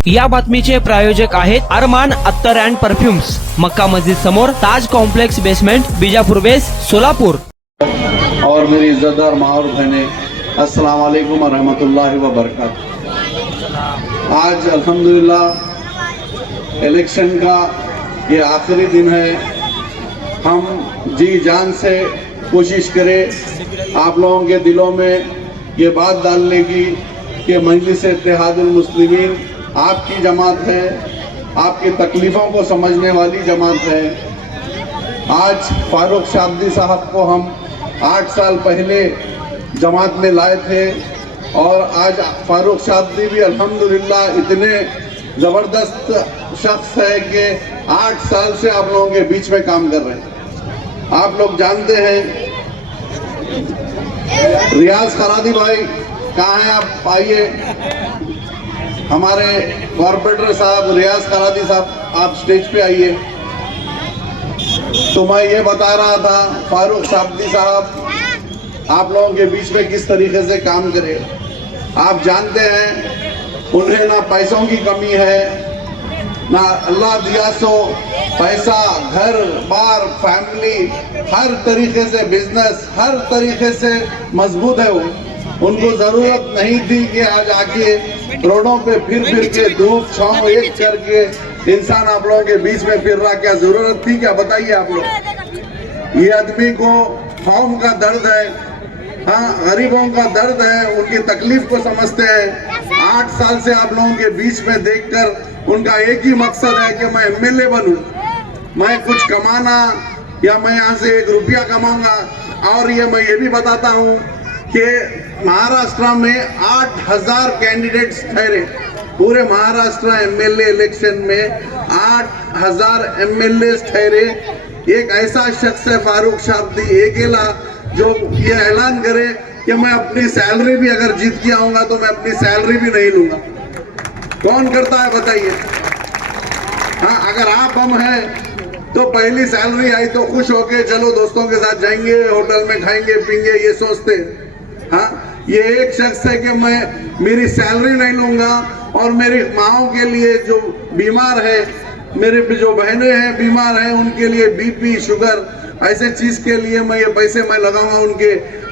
या बातमीचे प्रायोजक आहेत अरमान अत्तर अँड परफ्युम्स, मक्का मस्जिद समोर, ताज कॉम्प्लेक्स बेसमेंट, बीजापुर बेस, सोलापुर। और मेरी इज्जतदार माँ और बहनें, अस्सलाम वालेकुम रहमतुल्लाहि व बरकातहू। आज अल्हम्दुलिल्लाह इलेक्शन का ये आखिरी दिन है। हम जी जान से कोशिश करें आप लोगों के दिलों में ये बात डालने की कि मजलिस इत्तेहादुल मुस्लिमीन आपकी जमात है, आपकी तकलीफ़ों को समझने वाली जमात है। आज फारूक शाब्दी साहब को हम 8 साल पहले जमात में लाए थे और आज फारूक शाब्दी भी अल्हम्दुलिल्लाह इतने ज़बरदस्त शख्स है कि 8 साल से आप लोगों के बीच में काम कर रहे हैं। आप लोग जानते हैं रियाज खरादी भाई कहाँ हैं? आप आइए। हमारे कॉर्पोरेटर साहब रियाज खरादी साहब, आप स्टेज पे आइए। तो मैं ये बता रहा था फारूक शाब्दी साहब आप लोगों के बीच में किस तरीके से काम करे। आप जानते हैं उन्हें ना पैसों की कमी है, ना अल्लाह दिया सो पैसा, घर बार, फैमिली, हर तरीके से बिजनेस, हर तरीके से मजबूत है वो। उनको जरूरत नहीं थी कि आज आके रोडों पे फिर के धूप छांव एक करके इंसान आप लोगों के बीच में फिर रहा। क्या जरूरत थी? क्या बताइए आप लोग। ये आदमी को कौम का दर्द है, हाँ गरीबों का दर्द है, उनकी तकलीफ को समझते हैं। 8 साल से आप लोगों के बीच में देखकर उनका एक ही मकसद है कि मैं एमएलए बनूं, मैं कुछ कमाना या मैं यहाँ से 1 रुपया कमाऊंगा। और मैं ये भी बताता हूँ कि महाराष्ट्र में 8000 कैंडिडेट्स ठहरे। पूरे महाराष्ट्र एमएलए इलेक्शन में 8000 एमएलए ठहरे। एक ऐसा शख्स है फारूक शाब्दी अकेला जो ये ऐलान करे कि मैं अपनी सैलरी भी अगर जीत के आऊंगा तो मैं अपनी सैलरी भी नहीं लूंगा। कौन करता है बताइए? हाँ, अगर आप हम हैं तो पहली सैलरी आई तो खुश होके चलो दोस्तों के साथ जाएंगे, होटल में खाएंगे पीएंगे, ये सोचते। हाँ, ये एक शख्स है कि मैं मेरी सैलरी नहीं लूंगा और मेरी माओ के लिए जो बीमार है, मेरे जो बहनें हैं बीमार हैं, उनके लिए बीपी शुगर ऐसे चीज के लिए मैं ये पैसे मैं लगाऊंगा,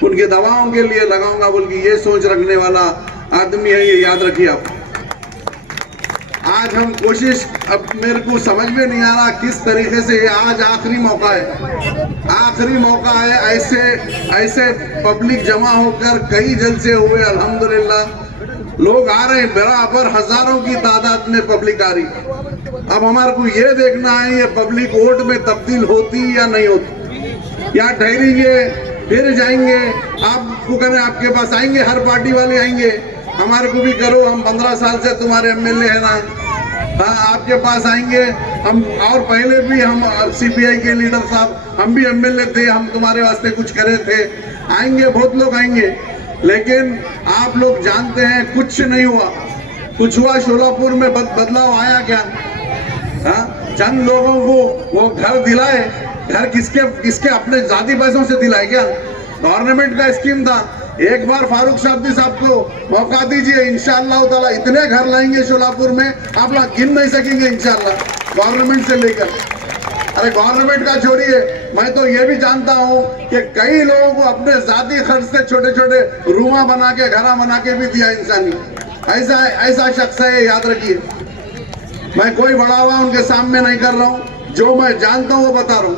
उनके दवाओं के लिए लगाऊंगा बोल के ये सोच रखने वाला आदमी है। ये याद रखिए आप। आज हम कोशिश, अब मेरे को समझ में नहीं आ रहा किस तरीके से ये आज आखिरी मौका है, आखिरी मौका है। ऐसे पब्लिक जमा होकर कई जलसे हुए, अल्हम्दुलिल्लाह लोग आ रहे हैं, बराबर हजारों की तादाद में पब्लिक आ रही। अब हमारे को ये देखना है ये पब्लिक वोट में तब्दील होती या नहीं होती, या ठहरेंगे फिर जाएंगे। आपको करें, आपके पास आएंगे, हर पार्टी वाले आएंगे, हमारे को भी करो, हम 15 साल से तुम्हारे एमएलए है ना। हाँ, आपके पास आएंगे हम, और पहले भी हम सीपीआई के लीडर साहब हम भी एमएलए थे, हम तुम्हारे वास्ते कुछ करे थे। आएंगे, बहुत लोग आएंगे, लेकिन आप लोग जानते हैं कुछ नहीं हुआ। कुछ हुआ शोलापुर में बदलाव आया क्या? हाँ, चंद लोगों को वो घर दिलाए, घर किसके अपने जाती पैसों से दिलाए क्या? गवर्नमेंट का स्कीम था। एक बार फारूक शाब्दी साहब को मौका दीजिए, इंशाअल्लाह ताला इतने घर लाएंगे शोलापुर में आप लोग गिन नहीं सकेंगे इंशाअल्लाह, गवर्नमेंट से लेकर। अरे गवर्नमेंट का छोड़िए, मैं तो ये भी जानता हूँ कि कई लोगों को अपने जाती खर्च से छोटे छोटे रूमा बना के, घरा बना के भी दिया इंसानी। ऐसा शख्स है, याद रखिए। मैं कोई बड़ा हुआ उनके सामने नहीं कर रहा हूँ, जो मैं जानता हूँ वो बता रहा हूँ।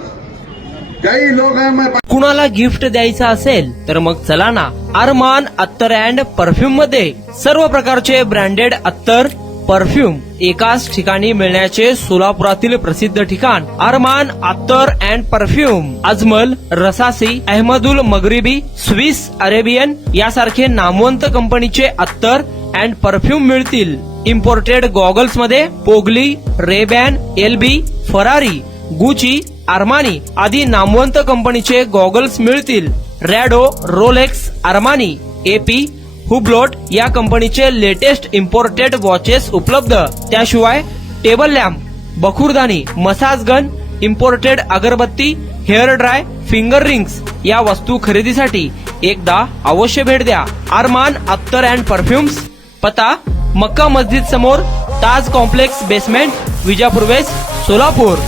कई लोग हैं, मैं कुणाला गिफ्ट द्यायचं असेल तर मग चला ना अरमान अत्तर अँड परफ्यूम मध्ये सर्व प्रकारचे ब्रँडेड अत्तर परफ्यूम एकाच ठिकाणी मिळण्याचे सोलापुरातील प्रसिद्ध ठिकाण अरमान अत्तर and perfume. Ajmal, Rasasi, Ahmed Al Maghribi, Swiss Arabian यासारखे नामवंत कंपनीचे अत्तर अँड परफ्यूम मिळतील। इम्पोर्टेड गॉगल्स मध्ये पोगली, रेबॅन, एलबी, फरारी, गुची, अरमानी आदी नामवंत कंपनीचे गॉगल्स मिळतील। Rado, Rolex, Armani, AP, Hublot या कंपनीचे लेटेस्ट इम्पोर्टेड वॉचेस उपलब्ध। त्याशिवाय टेबल लॅम्प, बखुरदानी, मसाज गन, इम्पोर्टेड अगरबत्ती, हेअर ड्राय, फिंगर रिंग्स या वस्तू खरेदीसाठी एकदा अवश्य भेट द्या अरमान अत्तर अँड परफ्यूम्स। पता मक्का मस्जिद समोर, Taj complex basement, Vijapur west, Solapur.